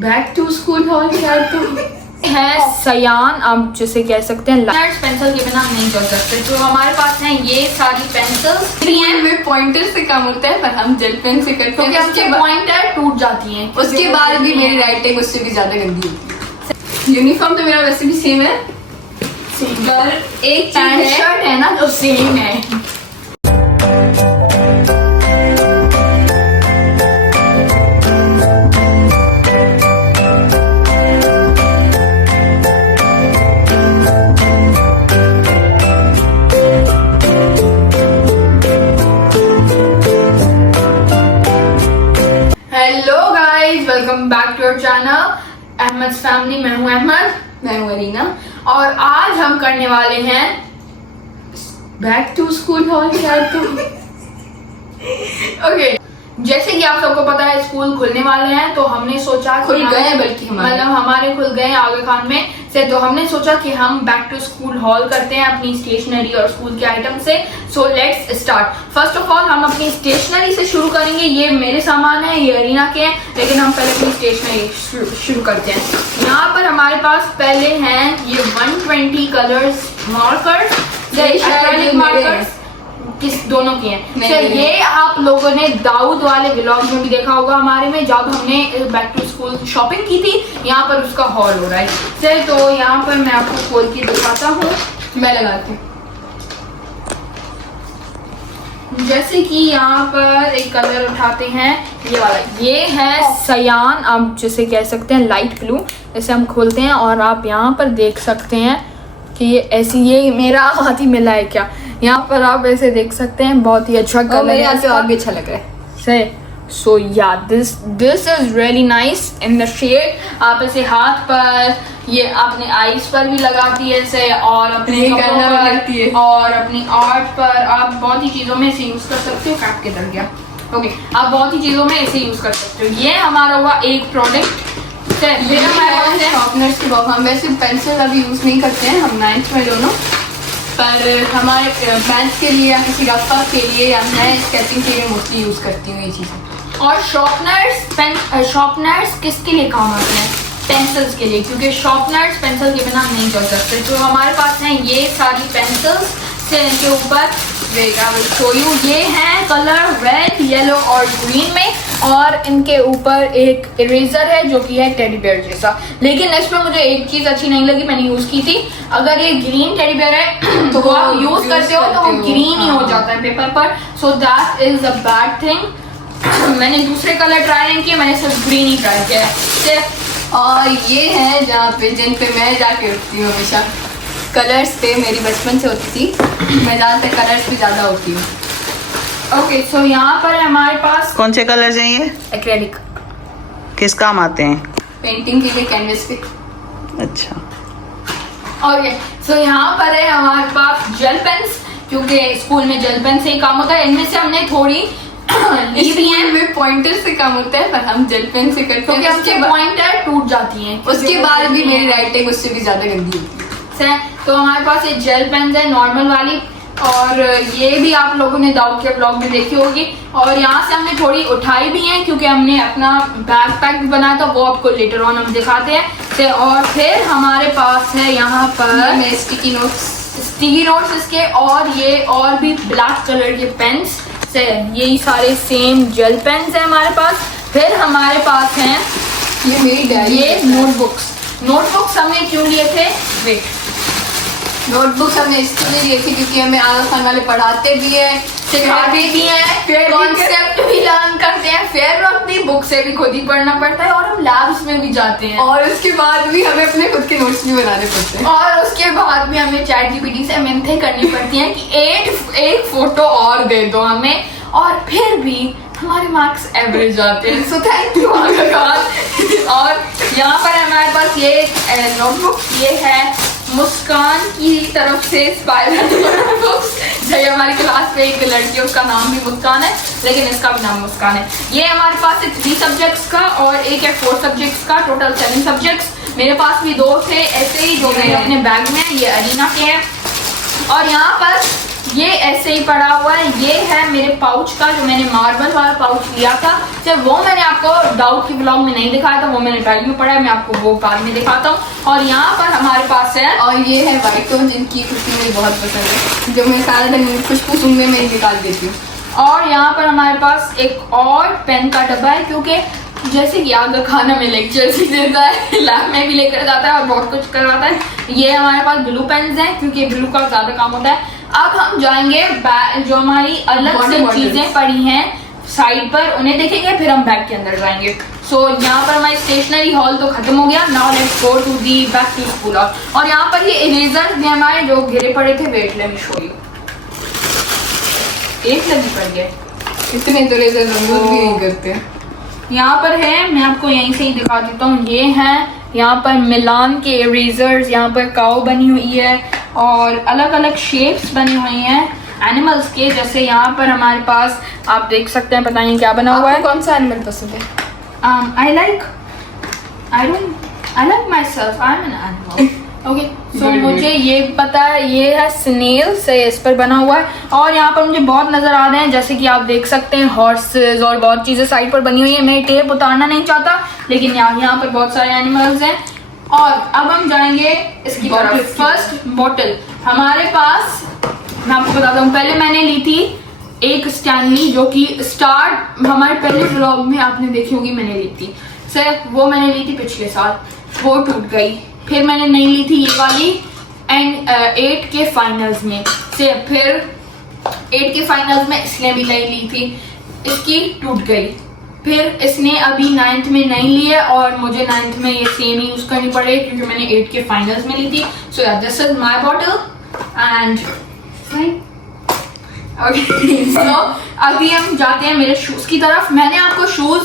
Back to school hall शायद तो है सयान, आप जिसे कह सकते हैं। पेंसिल के बिना हम नहीं चल सकते, तो हमारे पास हैं ये सारी पेंसिल्स। में पॉइंटर से काम होता है पर हम जेल पेन से करते हैं, उसके पॉइंटर टूट जाती हैं। उसके बाद भी मेरी राइटिंग उससे भी ज्यादा गंदी होती है। यूनिफॉर्म तो मेरा वैसे भी सेम है, पर एक पैंट शर्ट है ना जो सेम है। Welcome back to our channel Ahmad family. मैं हूं अहमद, मैं हूं अरीना, और आज हम करने वाले हैं बैक टू स्कूल हॉल शायद तो ओके। जैसे कि आप सबको पता है स्कूल खुलने वाले हैं, तो हमने सोचा खुल गए, बल्कि हमारे खुल गए आगे खान में से, तो हमने सोचा कि हम बैक टू स्कूल हॉल करते हैं अपनी स्टेशनरी और स्कूल के आइटम से। So let's start. First of all हम अपनी स्टेशनरी से शुरू करेंगे। ये मेरे सामान है, ये अरीना के हैं, लेकिन हम पहले अपनी स्टेशनरी शुरू करते हैं। यहाँ पर हमारे पास पहले हैं ये 120 कलर्स मार्कर्स, एक्रेलिक मार्कर्स, किस दोनों की हैं। तो ये आप लोगों ने दाऊद वाले व्लॉग में भी देखा होगा हमारे में, जब हमने बैक टू स्कूल शॉपिंग की थी। यहाँ पर उसका हॉल हो रहा है। तो यहाँ पर मैं आपको खोल के दिखाता हूँ। मैं लगाती हूँ। जैसे कि यहाँ पर एक कलर उठाते हैं, ये वाला, ये है सयान, आप जिसे कह सकते हैं लाइट ब्लू। इसे हम खोलते हैं और आप यहाँ पर देख सकते हैं कि ये ऐसी, ये मेरा हाथ ही मिला है क्या, यहाँ पर आप ऐसे देख सकते हैं। बहुत ही अच्छा कलर मेरे हाथ से और भी अच्छा लग रहा है। सही। So yeah this is really nice in the shade. आप ऐसे हाथ पर, ये आपने आईज पर भी लगाती है इसे, और अपने कपड़ों पर लगती है, और अपनी आर्ट पर, आप बहुत ही चीजों में इसे यूज कर सकते हो। काट के डर गया। ओके, आप बहुत ही चीजों में इसे यूज कर सकते हो। ये हमारा हुआ एक प्रोडक्ट। शॉर्पनर्स के बाद हम वैसे पेंसिल अभी यूज नहीं करते हैं, हम 9th में दोनों, पर हमारे मैथ्स के लिए या किसी रफा के लिए या मैं स्केचिंग के लिए मोस्टली यूज करती हूँ ये चीजें। और शॉर्पनर्स किसके लिए काम आते हैं? पेंसिल्स के लिए, क्योंकि शॉर्पनर्स पेंसिल के बिना नहीं चल सकते। तो हमारे पास हैं ये सारी पेंसिल्स के ऊपर शो यू, ये हैं कलर रेड, येलो और ग्रीन में, और इनके ऊपर एक इरेजर है जो कि है टेडी बेयर जैसा। लेकिन इसमें मुझे एक चीज अच्छी नहीं लगी, मैंने यूज की थी। अगर ये ग्रीन टेडी बेयर है तो आप यूज करते हो तो वो ग्रीन ही हो जाता है पेपर पर। So that is a bad thing. मैंने दूसरे कलर ट्राई नहीं किए, मैंने सिर्फ ग्रीन ही ट्राई किया है। और ये है जहाँ पे, जिन पे मैं जाके उठती हूँ हमेशा, कलर्स पे मेरी बचपन से होती थी। मैं ज्यादातर कलर्स पे ज्यादा होती हूँ। ओके, सो यहाँ पर हमारे पास कौन से कलर चाहिए? एक्रेलिक। किस काम आते हैं? पेंटिंग के लिए, कैनवस पे। अच्छा। ओके, सो यहाँ पर है हमारे पास जेल पेन्स, क्योंकि स्कूल में जेल पेन से ही काम होता है। इनमें से हमने थोड़ी में पॉइंटर से काम होता है पर हम जेल पेन से करते हैं, क्योंकि उसके पॉइंटर टूट जाती हैं। उसके बाद भी मेरी राइटिंग उससे भी ज्यादा गंदी होती है। तो हमारे पास ये जेल पेन है नॉर्मल वाली, और ये भी आप लोगों ने दाऊद के ब्लॉग में देखी होगी। और यहाँ से हमने थोड़ी उठाई भी है, क्योंकि हमने अपना बैग पैक भी बनाया था, वो आपको लेटर ऑन हम दिखाते हैं। और फिर हमारे पास है यहाँ पर स्टिकी नोट्स इसके, और ये और भी ब्लैक कलर के पेन्स से, यही सारे सेम जेल पेन्स है हमारे पास। फिर हमारे पास हैं ये मेरी डायरी, ये नोटबुक्स हमने क्यों लिए थे? वेट, नोटबुक्स हमने इसलिए लिए थे क्योंकि हमें आगा खान वाले पढ़ाते भी हैं, सिखाते भी हैं, कॉन्सेप्ट भी लर्न करते हैं, फिर अपनी बुक से भी खुद ही पढ़ना पड़ता है, और हम लैब्स में भी जाते हैं, और उसके बाद भी हमें अपने खुद के नोट्स भी बनाने पड़ते हैं, और उसके बाद भी हमें चैट जीपीटी से मिन्नतें करनी पड़ती हैं कि एक फोटो और दे दो हमें, और फिर भी हमारे मार्क्स एवरेज आते हैं। सो थैंक यू आगा खान। और यहाँ पर हमारे पास ये नोटबुक, ये है मुस्कान की तरफ से स्पाइरल नोटबुक्स। जो हमारी क्लास में एक लड़की है, उसका नाम भी मुस्कान है, लेकिन इसका भी नाम मुस्कान है। ये हमारे पास है 3 सब्जेक्ट्स का, और एक है 4 सब्जेक्ट्स का, टोटल 7 सब्जेक्ट्स। मेरे पास भी 2 थे ऐसे ही जो मेरे अपने बैग में, ये अरीना के हैं। और यहाँ पर ये ऐसे ही पड़ा हुआ है। ये है मेरे पाउच का, जो मैंने मार्बल वाला पाउच लिया था। सिर्फ वो मैंने आपको डाउट के ब्लॉग में नहीं दिखाया था, वो मैंने बैग में पड़ा है, मैं आपको वो बाद में दिखाता हूँ। और यहाँ पर हमारे पास है, और ये है वाइट टोन, जिनकी खुशबू मुझे बहुत पसंद है, जो मैं सारा दिन खुशबू सूंघने में ही निकाल देती हूँ। और यहाँ पर हमारे पास एक और पेन का डब्बा है, क्योंकि जैसे कि आगे खाना में लेक्चर भी देता है, लैब में भी लेकर जाता है और बहुत कुछ करवाता है। ये हमारे पास ब्लू पेन्स हैं, क्योंकि ब्लू का ज्यादा काम होता है। अब हम जाएंगे जो हमारी अलग से चीजें पड़ी हैं साइड पर, उन्हें देखेंगे, फिर हम बैग के अंदर जाएंगे। सो यहाँ पर हमारी स्टेशनरी हॉल तो खत्म हो गया। Now let's go to the back to school. और यहाँ पर ये इरेजर्स भी हमारे जो गिरे पड़े थे, wait let me show you, एक लगी पड़ गए। इतने तो रेजर यूज भी नहीं करते। यहाँ पर है, मैं आपको यहीं से ही दिखा देता हूँ। ये है यहाँ पर मिलान के इरेजर्स, यहाँ पर काऊ बनी हुई है और अलग अलग शेप्स बनी हुई हैं एनिमल्स के। जैसे यहाँ पर हमारे पास आप देख सकते हैं, पता नहीं क्या बना हुआ है। कौन सा एनिमल पसंद है? I like myself, I'm an animal. Okay, so मुझे ये पता है, ये है स्नेल से इस पर बना हुआ है। और यहाँ पर मुझे बहुत नजर आ रहे हैं, जैसे कि आप देख सकते हैं हॉर्सेस और बहुत चीजें साइड पर बनी हुई है। मैं टेप उतारना नहीं चाहता, लेकिन यहाँ पर बहुत सारे एनिमल्स हैं। और अब हम जाएंगे इसकी तरफ। फर्स्ट बॉटल हमारे पास, मैं आपको बताता हूँ, पहले मैंने ली थी एक स्टैनली, जो कि स्टार्ट हमारे पहले व्लॉग में आपने देखी होगी, मैंने ली थी। सिर्फ वो मैंने ली थी पिछले साल, वो टूट गई। फिर मैंने नहीं ली थी ये वाली एंड 8 के फाइनल्स में से, फिर 8 के फाइनल्स में इसने भी नहीं ली थी, इसकी टूट गई। फिर इसने अभी 9th में नहीं ली है और मुझे 9th में ये सेम यूज करनी पड़े, क्योंकि मैंने 8 के फाइनल्स में ली थी। So yeah this is my bottle and okay. So अभी हम जाते हैं मेरे शूज की तरफ। मैंने आपको शूज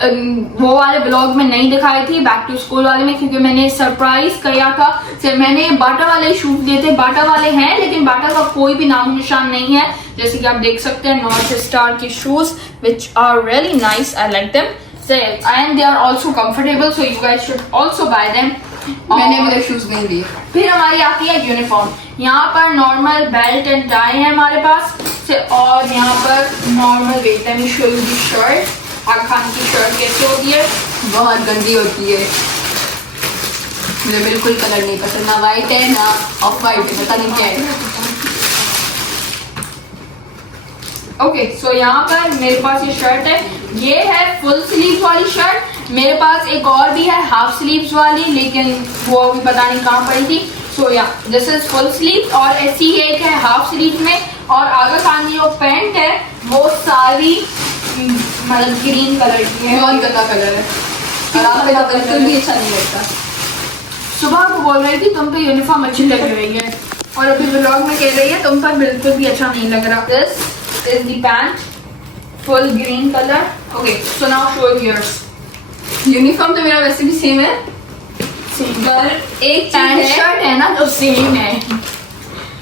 वो वाले ब्लॉग में नहीं दिखाई थी, बैक टू स्कूल वाले में, क्योंकि मैंने सरप्राइज किया था। सिर्फ मैंने बाटा वाले शूज लिए थे, बाटा वाले हैं लेकिन बाटा का कोई भी नाम निशान नहीं है। जैसे कि आप देख सकते हैं, नॉर्थ स्टार के shoes which are really nice, I like them and they are also comfortable, so you guys should also buy them. मैंने वाले शूज नहीं लिए। फिर हमारी आती है यूनिफॉर्म। यहाँ पर नॉर्मल बेल्ट एंड टाई है हमारे पास से, और यहाँ पर normal weight let me show you the shirt. Aga Khan की शर्ट कैसे होती है, बहुत गंदी होती है, मुझे बिल्कुल कलर नहीं पसंद, ना वाइट है ना ऑफ वाइट है, पता नहीं क्या है। ओके, सो यहाँ पर मेरे पास ये शर्ट है, ये है फुल स्लीव्स वाली शर्ट। मेरे पास एक और भी है हाफ स्लीव्स वाली, लेकिन वो भी पता नहीं कहाँ पड़ी थी। So yeah this is full sleeve, और ऐसी एक है हाफ स्लीव में। और आगा खान की जो पैंट है वो सारी मतलब ग्रीन कलर की है, बहुत गंदा कलर है और आपको तो बिल्कुल भी अच्छा नहीं लगता। सुबह को बोल रही थी तुम तो यूनिफॉर्म अच्छी लग रही है, और अभी व्लॉग में कह रही है तुम पर बिल्कुल भी अच्छा नहीं लग रहा। This is the pant, full green colour. Okay, so now show yours. Uniform तो मेरा वैसे भी सेम है, पर एक पैंट चीज शर्ट है ना जो सेम है।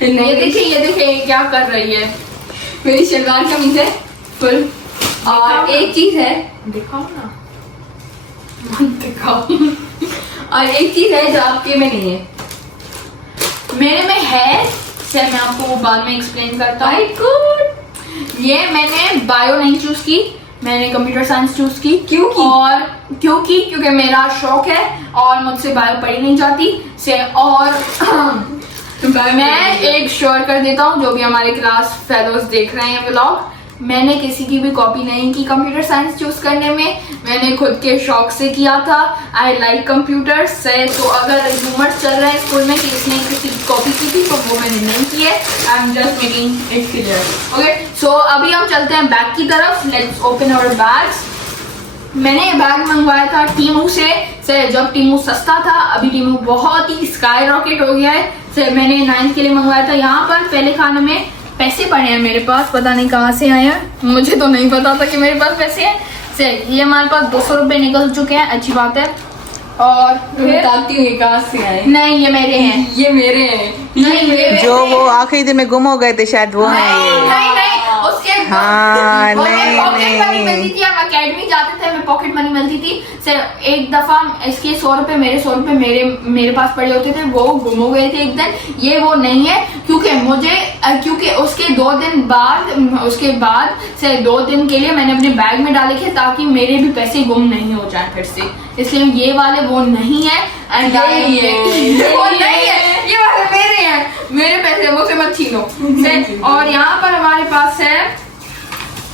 है, ये देखिए क्या कर रही है। मेरी शलवार कमीज है फुल, और एक चीज है, दिखाओ ना, दिखाओ, और एक चीज है जो आपके में नहीं है, मेरे में है। से मैं आपको वो बाद में एक्सप्लेन करता हूँ। ये मैंने बायो नहीं चूज की, मैंने कंप्यूटर साइंस चूज की। क्यों की? और क्योंकि मेरा शौक है और मुझसे बायो पढ़ी नहीं जाती से। और मैं एक श्योर कर देता हूँ, जो भी हमारे क्लास फेलोज देख रहे हैं व्लॉग, मैंने किसी की भी कॉपी नहीं की कंप्यूटर साइंस चूज करने में, मैंने खुद के शौक से किया था। आई लाइक कंप्यूटर से। तो अगर रूमर्स चल रहे हैं स्कूल में कि इसने किसी की कॉपी की थी, तो वो मैंने नहीं की है। I am just making it clear. Okay, so अभी हम चलते हैं बैग की तरफ। Let's open our bags. मैंने ये बैग मंगवाया था टीमू से जब टीमू सस्ता था। अभी टीमू बहुत ही स्काई रॉकेट हो गया है। से मैंने 9th के लिए मंगवाया था। यहाँ पर पहले खाने में पैसे पड़े हैं मेरे पास, पता नहीं कहाँ से आए हैं, मुझे तो नहीं पता था कि मेरे पास पैसे हैं। से ये हमारे पास 200 रुपये निकल चुके हैं, अच्छी बात है। और बताती हूँ ये कहाँ से आए। नहीं, ये मेरे हैं, ये मेरे हैं, नहीं मेरे जो वो आखिरी दिन में गुम हो गए थे शायद वो है ये। नहीं, उसके हाँ, वो हमें नहीं, पॉकेट मनी नहीं। मिलती थी, हम अकेडमी जाते थे, हमें पॉकेट मनी मिलती थी। सिर्फ एक दफा इसके 100 रुपए मेरे 100 रुपए मेरे पास पड़े होते थे, वो गुम हो गए थे एक दिन। ये वो नहीं है, क्योंकि उसके 2 बाद से 2 दिन के लिए मैंने अपने बैग में डाले थे ताकि मेरे भी पैसे गुम नहीं हो जाए फिर से, इसलिए ये वाले वो नहीं है। एंड ये वो नहीं है, ये वाले मेरे हैं, मेरे पैसे वो से मत छीनो। और यहाँ पर हमारे पास है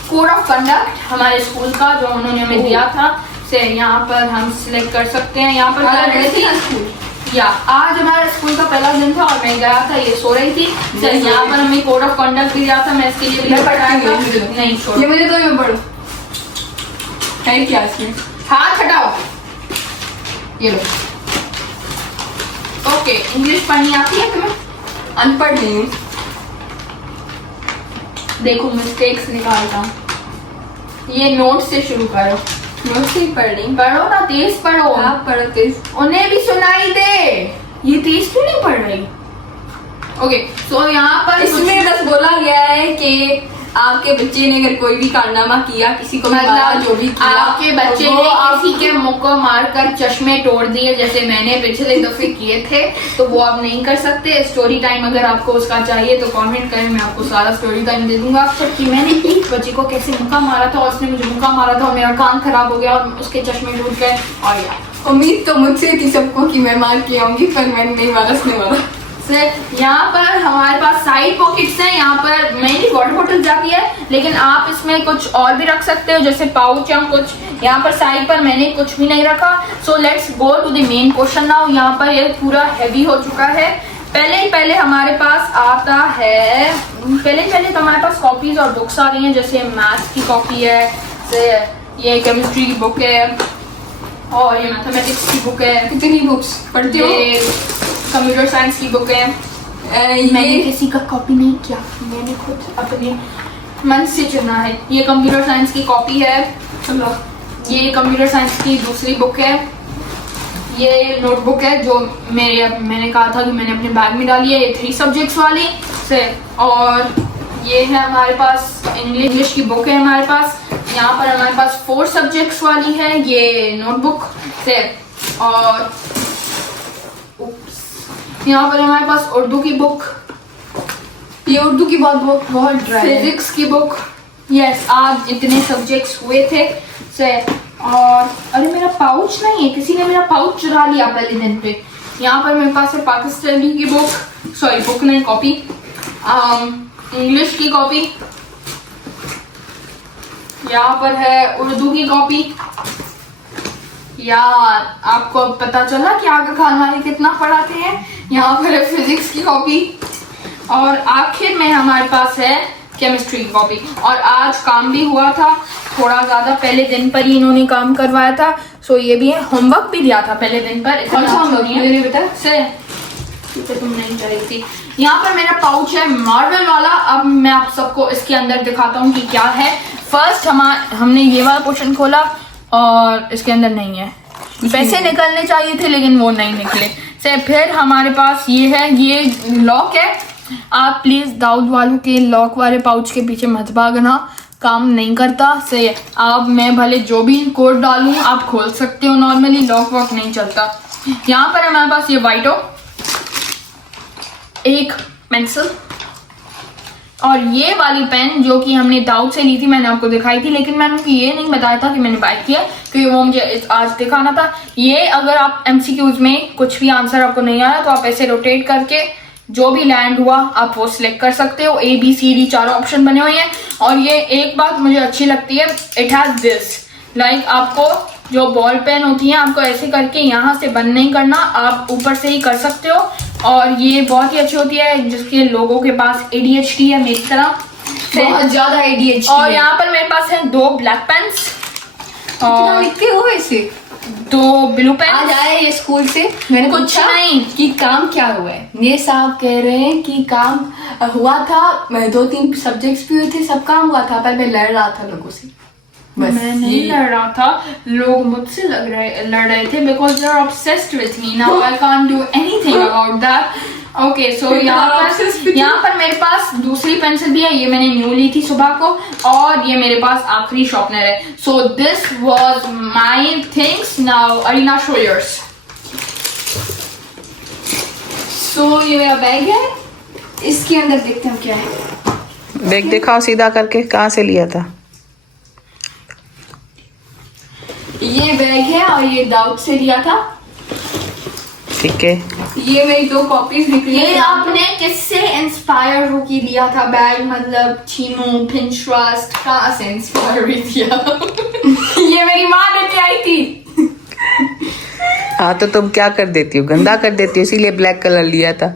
कोड ऑफ कंडक्ट हमारे स्कूल का, जो उन्होंने हमें दिया था। से यहाँ पर हम सिलेक्ट कर सकते हैं। यहाँ पर आज गए थे स्कूल, या आज हमारा स्कूल का पहला दिन था और मैं गया था, ये सो रही थी। सर यहाँ पर हमें कोड ऑफ कंडक्ट दिया था, मैं इसके लिए भी मैं पढ़ती हूँ, था। मुझे दो। नहीं छोड़ो, ये मुझे तो मैं पढ़ो है क्या इसमें? हाथ हटाओ। ये लो। ओके, इंग्लिश पढ़नी आती है तुम्हें? अनपढ़ नहीं हूँ। देखो मिस्टेक्स निकालता हूँ। ये नोट से शुरू करो, मुझसे ही पढ़ रही हूँ। पढ़ो ना, तेज पढ़ो। आप पढ़ो तेज। उन्हें भी सुनाई दे। ये तेज क्यों नहीं पढ़ रही? ओके, सो यहाँ पर इसमें बस बोला गया है कि आपके बच्चे ने अगर कोई भी कारनामा किया, किसी को मारा, जो भी किया, आपके बच्चे वो ने आप किसी के मुंह को मारकर चश्मे तोड़ दिए जैसे मैंने पिछले दफे किए थे, तो वो आप नहीं कर सकते। स्टोरी टाइम अगर आपको उसका चाहिए तो कमेंट करें, मैं आपको सारा स्टोरी टाइम दे दूंगा कि मैंने एक बच्चे को कैसे मुक्का मारा था और उसने मुझे मुक्का मारा था और मेरा कान खराब हो गया और उसके चश्मे टूट गए। और यार उम्मीद तो मुझसे थी सबको कि मैं मार के आऊंगी, पर मैंने नहीं मारा, उसने मारा। यहाँ पर हमारे पास साइड पॉकेट्स हैं। यहाँ पर मेनली वाटर बोतल जाती है, लेकिन आप इसमें कुछ और भी रख सकते हो, जैसे पाउच या कुछ। यहाँ पर साइड पर मैंने कुछ भी नहीं रखा। So let's go to the main question now. यहाँ पर ये पूरा हैवी हो चुका है। पहले हमारे पास आता है, पहले तो हमारे पास कॉपीज और बुक्स आ रही हैं, जैसे मैथ्स की कॉपी है, ये केमिस्ट्री की बुक है और ये मैथमेटिक्स की बुक है। कितनी बुक्स पढ़ती हो? ये कंप्यूटर साइंस की बुक है। मैंने ये किसी का कॉपी नहीं किया, मैंने खुद अपने मन से चुना है। ये कंप्यूटर साइंस की कॉपी है। चलो, ये कंप्यूटर साइंस की दूसरी बुक है। ये नोटबुक है जो मैंने कहा था कि मैंने अपने बैग में डाली है, ये 3 सब्जेक्ट्स वाली से। और ये है हमारे पास इंग्लिश की बुक है हमारे पास। यहाँ पर हमारे पास 4 सब्जेक्ट्स वाली है ये नोटबुक से। और यहाँ पर हमारे पास उर्दू की बुक, ये उर्दू की बहुत ड्राई है। फिजिक्स की बुक। यस, आज इतने सब्जेक्ट्स हुए थे से। और अरे मेरा पाउच नहीं है, किसी ने मेरा पाउच चुरा लिया पहले दिन पे। यहाँ पर मेरे पास है पाकिस्तानी की बुक, सॉरी बुक नहीं कॉपी, इंग्लिश की कॉपी। यहाँ पर है उर्दू की कॉपी। यार आपको पता चला कि आगे खान वाले कितना पढ़ाते हैं। यहाँ पर है फिजिक्स की कॉपी और आखिर में हमारे पास है केमिस्ट्री की कॉपी। और आज काम भी हुआ था थोड़ा ज्यादा, पहले दिन पर ही इन्होंने काम करवाया था। सो ये भी है, होमवर्क भी दिया था पहले दिन पर। कौन सा होमवर्क मेरे बेटा? से तुम नहीं कर रही थी। यहाँ पर मेरा पाउच है मार्वल वाला। अब मैं आप सबको इसके अंदर दिखाता हूँ कि क्या है। फर्स्ट हमने ये वाला पोर्शन खोला और इसके अंदर नहीं है। पैसे निकलने चाहिए थे लेकिन वो नहीं निकले। से फिर हमारे पास ये है, ये लॉक है। आप प्लीज दाऊद वालों के लॉक वाले पाउच के पीछे मत भागना, काम नहीं करता। से आप मैं भले जो भी कोड डालूं आप खोल सकते हो नॉर्मली, लॉक वॉक नहीं चलता। यहाँ पर हमारे पास ये वाइटो, एक पेंसिल और ये वाली पेन जो कि हमने दाऊद से ली थी, मैंने आपको दिखाई थी, लेकिन मैंने उनको ये नहीं बताया था कि मैंने बाय किया क्योंकि वो मुझे आज दिखाना था। ये अगर आप MCQs में कुछ भी आंसर आपको नहीं आया तो आप ऐसे रोटेट करके जो भी लैंड हुआ आप वो सिलेक्ट कर सकते हो। ABCD 4 ऑप्शन बने हुए हैं। और ये एक बात मुझे अच्छी लगती है, इट हैज दिस लाइक, आपको जो बॉल पेन होती है आपको ऐसे करके यहाँ से बंद नहीं करना, आप ऊपर से ही कर सकते हो। और ये बहुत ही अच्छी होती है जिसके लोगों के पास ADHD है मेरी तरह, बहुत ज्यादा ADHD। और यहाँ पर मेरे पास है 2 ब्लैक पेन्स और लिखते हो ऐसे 2 ब्लू पेन। आज आए ये स्कूल से, मैंने कुछ पूछा नहीं कि काम क्या हुआ है। ये साहब कह रहे हैं कि काम हुआ था, 2-3 सब्जेक्ट्स भी हुए थे, सब काम हुआ था, पर मैं लड़ रहा था लोगों से। बस मैं नहीं लड़ रहा था, लोग मुझसे लड़ रहे थे because they are obsessed with me. Now I can't do anything about that. Okay so यहाँ पर मेरे पास दूसरी पेंसिल भी है, ये मैंने न्यू ली थी सुबह को, और ये मेरे पास आखिरी शॉर्पनर है. So this was my things. Now Areena show yours. So ये मेरा बैग है, इसके अंदर देखते हैं क्या है. बैग दिखाओ सीधा करके, कहाँ से लिया था? ये बैग है और ये दाऊद से लिया था. ठीक है. ये मेरी 2 कॉपीज निकली ये है. आपने किससे इंस्पायर होके लिया था बैग? मतलब चीमू, पिंटरेस्ट, कहाँ से इंस्पायर हुई थी आप? ये मेरी माँ लेके आई थी. हाँ तो तुम क्या कर देती हो, गंदा कर देती हो, इसीलिए ब्लैक कलर लिया था.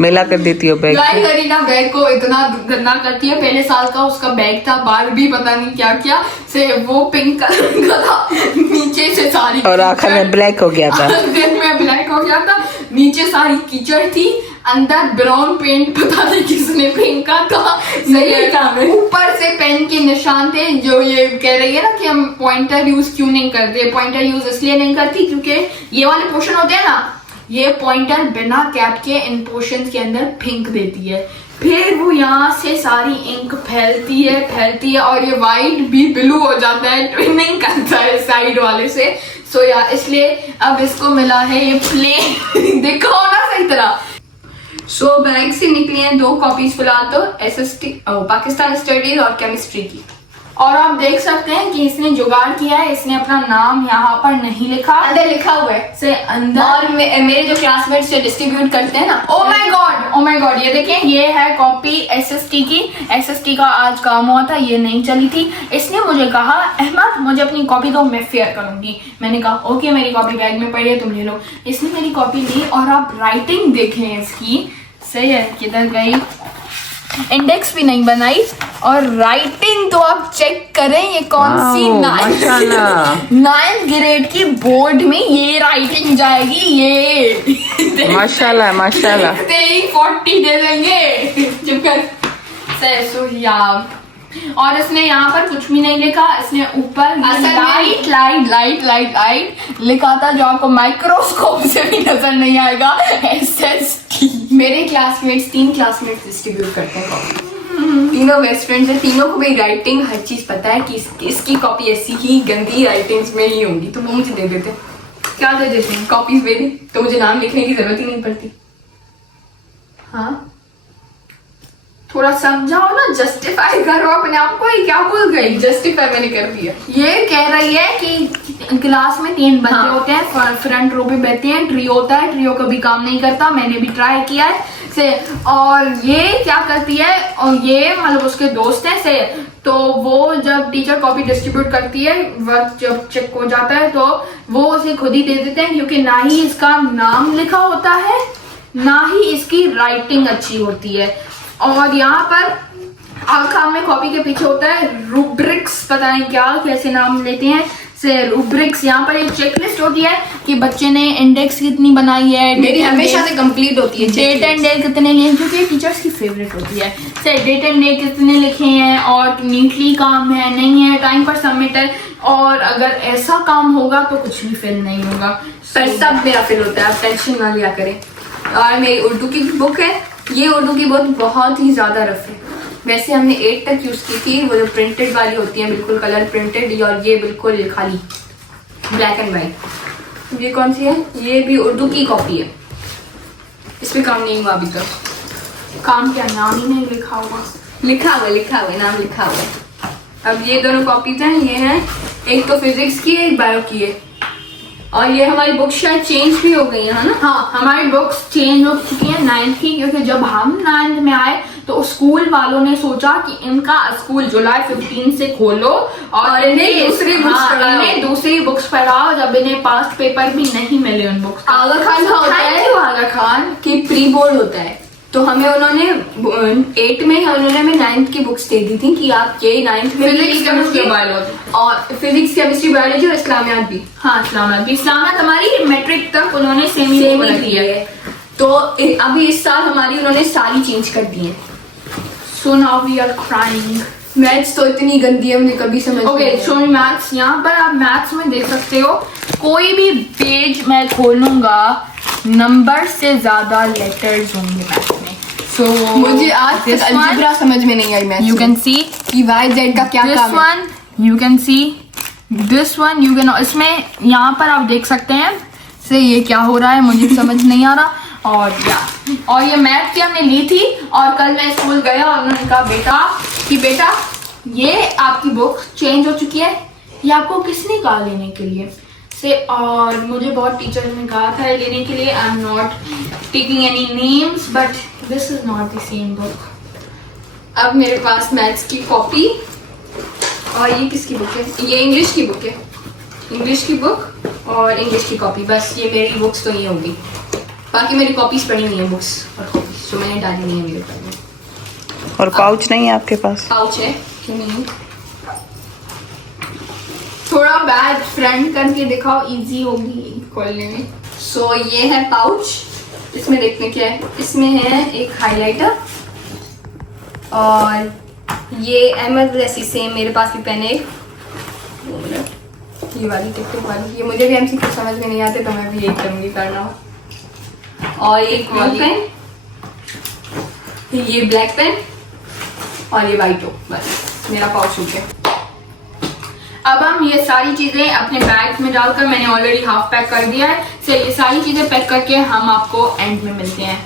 मेला कर देती हो बैग गाइस को. अरीना बैग को इतना गंदा करती है. पहले साल का उसका बैग था, बार भी पता नहीं क्या क्या से वो पिंक कलर का था, नीचे से सारी और आखिर में ब्लैक हो गया था. आखिर में ब्लैक हो गया था, नीचे सारी कीचड़ थी, अंदर ब्राउन पेंट पता नहीं किसने फेंका था. ऊपर से पेन के निशान थे. जो ये कह रही है ना कि हम पॉइंटर यूज क्यों नहीं करते, पॉइंटर यूज इसलिए नहीं करती क्योंकि ये वाले पोर्शन होते हैं ना, ये पॉइंटर बिना कैप के इन पोर्शन के अंदर फेंक देती है. फिर वो यहाँ से सारी इंक फैलती है और ये वाइट भी ब्लू हो जाता है, ट्विनिंग करता है साइड वाले से. सो यार इसलिए अब इसको मिला है ये प्लेन. देखो ना सही तरह. सो बैग से निकली हैं 2 कॉपीज फिलहाल तो, SST पाकिस्तान स्टडीज और केमिस्ट्री की. और आप देख सकते हैं कि इसने जुगाड़ किया है, इसने अपना नाम यहाँ पर नहीं लिखा, अंदर लिखा हुआ है से अंदर. और मेरे जो क्लासमेट्स से डिस्ट्रीब्यूट करते हैं ना. ओ माय गॉड ये देखें, ये है कॉपी SST की. SST का आज काम हुआ था, ये नहीं चली थी. इसने मुझे कहा अहमद मुझे अपनी कॉपी दो, मैं फेयर करूंगी. मैंने कहा ओके, मेरी कॉपी बैग में पड़ी है, तुम ले लो. इसने मेरी कॉपी ली और आप राइटिंग देखें इसकी. सही है, किधर गई? इंडेक्स भी नहीं बनाई और राइटिंग तो आप चेक करें, ये कौन सी माशाल्लाह 9th ग्रेड की बोर्ड में ये राइटिंग जाएगी. ये माशाल्लाह माशाल्लाह. देखते ही 40 दे देंगे. चुप कर. और इसने यहाँ पर कुछ भी नहीं लिखा, इसने ऊपर लाइट लिखा था जो आपको माइक्रोस्कोप से भी नजर नहीं आएगा. SST. मेरे क्लासमेट्स 3 क्लासमेट्स डिस्ट्रीब्यूट करते हैं कॉपी. तीनों बेस्ट फ्रेंड्स हैं, तीनों को भी राइटिंग हर चीज पता है कि इसकी कॉपी ऐसी ही गंदी राइटिंग्स में ही होंगी, तो वो मुझे दे देते. क्या दे देते हैं? कॉपीज मेरी, तो मुझे नाम लिखने की जरूरत ही नहीं पड़ती. हाँ थोड़ा समझाओ ना, जस्टिफाई करो अपने आप को. ये क्या भूल गई? जस्टिफाई मैंने कर दिया. ये कह रही है कि क्लास में 3 बच्चे होते हैं, फ्रंट रो पे बैठते हैं, ट्रियो होता है, ट्रियो कभी काम नहीं करता, मैंने भी ट्राई किया है से. और ये क्या करती है, और ये मतलब उसके दोस्त हैं से, तो वो जब टीचर कॉपी डिस्ट्रीब्यूट करती है, वर्क जब चेक हो जाता है तो वो उसे खुद ही दे देते हैं, क्योंकि ना ही इसका नाम लिखा होता है ना ही इसकी राइटिंग अच्छी होती है. और यहाँ पर आखिर में कॉपी के पीछे होता है रूब्रिक्स, पता नहीं क्या कैसे नाम लेते हैं से रूब्रिक्स. यहाँ पर एक चेकलिस्ट होती है कि बच्चे ने इंडेक्स कितनी बनाई है. मेरी हमेशा से कंप्लीट होती है. डेट एंड डे कितने लिए, क्योंकि टीचर्स की फेवरेट होती है. से डेट एंड डे कितने लिखे हैं और नीटली काम है नहीं है, टाइम पर सबमिट है. और अगर ऐसा काम होगा तो कुछ भी फिल नहीं होगा. पर सब मेरा फिल होता है, आप टेंशन ना लिया करें. और मेरी उर्दू की बुक है, ये उर्दू की बुक बहुत ही ज्यादा रफ है. वैसे हमने 8 तक यूज की थी, वो जो प्रिंटेड वाली होती है बिल्कुल कलर प्रिंटेड, और ये बिल्कुल खाली ब्लैक एंड वाइट. ये कौन सी है? ये भी उर्दू की कॉपी है, इस पे काम नहीं हुआ अभी तक. काम क्या, नाम ही नहीं लिखा हुआ. लिखा हुआ नाम लिखा हुआ. अब ये दोनों कॉपीज हैं, ये हैं, एक तो फिजिक्स की है, एक बायो की है. और ये हमारी बुक शायद चेंज भी हो गई है ना. हाँ हमारी बुक्स चेंज हो चुकी है 9th की, क्योंकि जब हम 9th में आए तो स्कूल वालों ने सोचा कि इनका स्कूल जुलाई 15 से खोलो और इन्हें दूसरी बुक्स पढ़ाओ. इन्हें दूसरी बुक्स पढ़ाओ, जब इन्हें पास्ट पेपर भी नहीं मिले उन बुक्स. आगा खान का होता है, आगा खान की प्री बोर्ड होता है, तो हमें उन्होंने 8 में उन्होंने हमें 9th की बुक्स दे दी थी कि आप ये 9th में फिजिक्स केमिस्ट्री बायोलॉजी, और फिजिक्स केमिस्ट्री बायोलॉजी और इस्लामियात भी. हाँ इस्लामियात हमारी मैट्रिक तक उन्होंने सेम ही दी है. तो अभी इस साल हमारी उन्होंने सारी चेंज कर दी है. So now we are crying. Maths तो इतनी गंदी है, मुझे कभी समझ ओके शो मी मैथ्स. यहाँ पर आप मैथ्स में देख सकते हो, कोई भी पेज मैं खोलूंगा नंबर से ज्यादा लेटर्स होंगे मैथ में। सो मुझे आज तक अलजेब्रा समझ में नहीं आई मैथ यू कैन सी कि y/z का क्या दिस काम है। One, you can see this one, you can, इसमें यहाँ पर आप देख सकते हैं से ये क्या हो रहा है, मुझे समझ नहीं आ रहा। और ये मैथ की हमने ली थी और कल मैं स्कूल गया और उन्होंने कहा बेटा ये आपकी बुक चेंज हो चुकी है, ये आपको किसने कहा लेने के लिए से। और मुझे बहुत टीचर ने कहा था लेने के लिए। I am not taking any names but this is not the same book. अब मेरे पास मैथ्स की कॉपी और ये किसकी बुक है, ये इंग्लिश की बुक है, इंग्लिश की बुक और इंग्लिश की कॉपी। बस ये मेरी बुक्स तो ये होगी, बाकी मेरी कॉपीज पड़ी नहीं है, बुक्स और कॉपीज जो मैंने डाली नहीं है मेरे पास में। और पाउच नहीं है आपके पास? पाउच है क्यों नहीं, थोड़ा बैग फ्रंट करके दिखाओ, इजी होगी खोलने में। सो ये है पाउच, इसमें देखते क्या है। इसमें है एक हाइलाइटर और ये एमएल जैसी सेम मेरे पास भी पेन है एक, ये वाली टिकटिक वाली। ये मुझे भी एमसीक्यू समझ में नहीं आते तो मैं भी यही करूँगी करना। और एक ब्लू पेन, ये ब्लैक पेन और ये वाइट हो। बस मेरा पाउच हो गया। अब हम ये सारी चीजें अपने बैग में डालकर, मैंने ऑलरेडी हाफ पैक कर दिया है, तो ये सारी चीजें पैक करके हम आपको एंड में मिलते हैं।